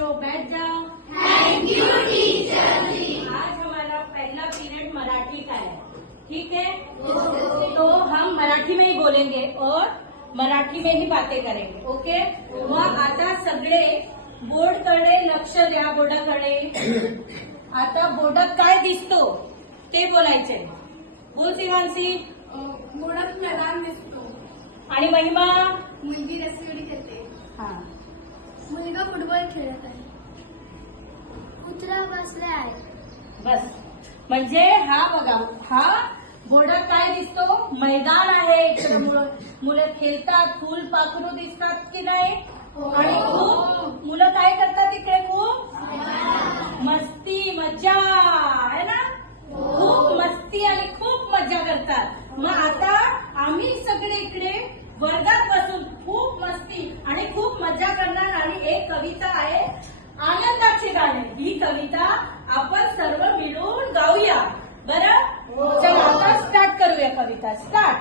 बच्चों बैठ जाओ। थैंक यू टीचर जी। आज हमारा पहला पीरियड मराठी का है, ठीक है? तो हम मराठी में ही बोलेंगे और मराठी में ही बातें करेंगे, ओके? मग आता सगळे बोर्डकडे लक्ष द्या, बोर्डाकडे। आता बोर्डात काय दिसतो ते बोलायचे। बोल शिवांशी। बोर्डात मैदान दिसतो। आणि महिमा? मुलगी रस्सीउडी खेळते। हा, मुलगा फुटबॉल खेळत आहे। कुत्रा बसला आहे। बस म्हणजे हा बघा, हा बोर्डात काय दिसतो? मैदान आहे, इकडे मुलं खेळतात, फुल पाखरू दिसतात की नाही? आणि खूप मुलं काय करतात इकडे? खूप मस्ती मज्जा आहे ना, खूप मस्ती आणि खूप मज्जा करतात। मग आता आम्ही सगळे इकडे वर्गात बसून खूप मस्ती आणि खूप मज्जा करणार आणि एक कविता आहे आनंदाची गाणी। ही कविता आपण सर्व मिळून गाऊया, बरं? चला आता स्टार्ट करूया कविता। स्टार्ट।